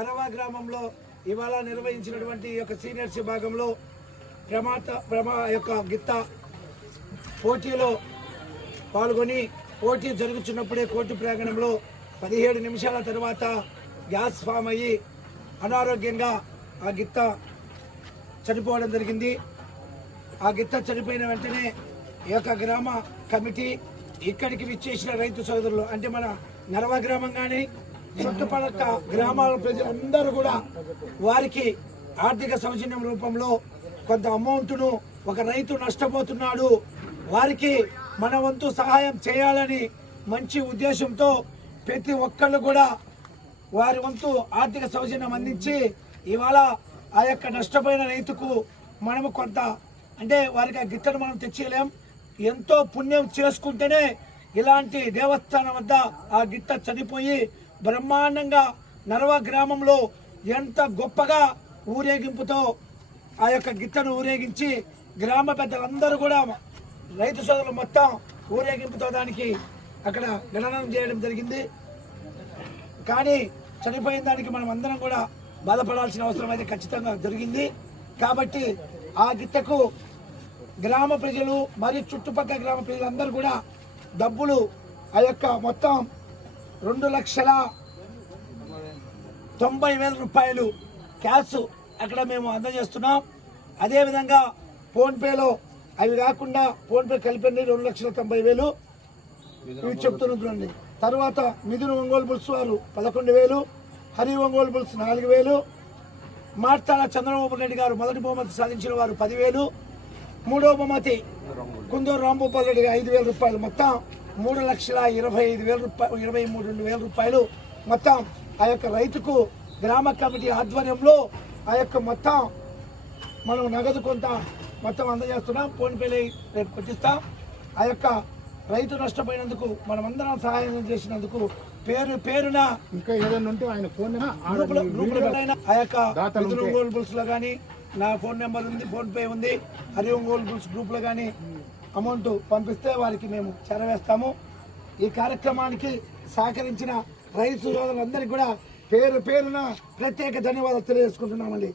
అరవా గ్రామంలో ఇవాళ నిర్వహించినటువంటి యొక్క సీనియర్స్ విభాగంలో ప్రమాత ప్రమా యొక్క గిత్త పోటీలో పాల్గొని పోటీ జరుగుతున్నప్పుడే కోర్టు ప్రాంగణంలో పదిహేడు నిమిషాల తర్వాత గ్యాస్ ఫామ్ అయ్యి అనారోగ్యంగా ఆ గిత్త చనిపోవడం జరిగింది. ఆ గిత్త చనిపోయిన వెంటనే ఈ యొక్క గ్రామ కమిటీ ఇక్కడికి విచ్చేసిన రైతు సోదరులు అంటే మన నరవ గ్రామం కానీ చుట్టుపక్కల గ్రామాల ప్రజలందరూ కూడా వారికి ఆర్థిక సౌజన్యం రూపంలో కొంత అమౌంట్ను ఒక రైతు నష్టపోతున్నాడు. వారికి మన వంతు సహాయం చేయాలని మంచి ఉద్దేశంతో ప్రతి ఒక్కళ్ళు కూడా వారి వంతు ఆర్థిక సౌజన్యం అందించి ఇవాళ ఆ యొక్క నష్టపోయిన రైతుకు మనము కొంత అంటే వారికి ఆ గిత్తను మనం తెచ్చేయలేం. ఎంతో పుణ్యం చేసుకుంటేనే ఇలాంటి దేవస్థానం వద్ద ఆ గిత్త చనిపోయి బ్రహ్మాండంగా నరవ గ్రామంలో ఎంత గొప్పగా ఊరేగింపుతో ఆ యొక్క గిత్తను ఊరేగించి గ్రామ పెద్దలందరూ కూడా రైతు సోదరులు మొత్తం ఊరేగింపుతో దానికి అక్కడ గణనం చేయడం జరిగింది. కానీ చనిపోయిన దానికి మనం అందరం కూడా బాధపడాల్సిన అవసరం అయితే ఖచ్చితంగా జరిగింది. కాబట్టి ఆ గిత్తకు గ్రామ ప్రజలు మరియు చుట్టుపక్కల గ్రామ ప్రజలందరూ కూడా డబ్బులు ఆ యొక్క మొత్తం రెండు లక్షల తొంభై వేల రూపాయలు క్యాష్ అక్కడ మేము అందజేస్తున్నాం. అదేవిధంగా ఫోన్పేలో అవి కాకుండా ఫోన్పే కలిపండి రెండు లక్షల తొంభై వేలు. ఇవి చెప్తున్నదండి తర్వాత మిథున ఒంగోలు బుల్స్ వారు పదకొండు వేలు హరి ఒంగోలు బుల్స్ నాలుగు వేలు మార్తాల చంద్రబాబు నాయుడు గారు మొదటి బహుమతి సాధించిన వారు పదివేలు మూడో బహుమతి కుందూరు రాంభూపాల్ రెడ్డి గారు ఐదు వేల రూపాయలు మొత్తం మూడు లక్షల ఇరవై ఐదు వేల రూపాయలు ఇరవై మూడు రెండు వేల రూపాయలు మొత్తం ఆ యొక్క రైతుకు గ్రామ కమిటీ ఆధ్వర్యంలో ఆ యొక్క మొత్తం మనం నగదు కొంత మొత్తం అందజేస్తున్నాం. ఫోన్పేలో రేపు కొట్టిస్తాం. ఆ యొక్క రైతు నష్టపోయినందుకు మనమందరం సహాయం చేసినందుకు పేరు పేరున ఇంకా ఏదైనా ఉంటే ఆయన ఫోన్ గ్రూపులో ఆ యొక్క లో కానీ నా ఫోన్ నెంబర్ ఉంది ఫోన్పే ఉంది. హరి ఒంగోలు గ్రూప్స్ గ్రూప్లో కానీ అమౌంట్ పంపిస్తే వారికి మేము చేరవేస్తాము. ఈ కార్యక్రమానికి సహకరించిన రైతు సోదరులందరికీ కూడా పేరు పేరున ప్రత్యేక ధన్యవాదాలు తెలియజేసుకుంటున్నామండి.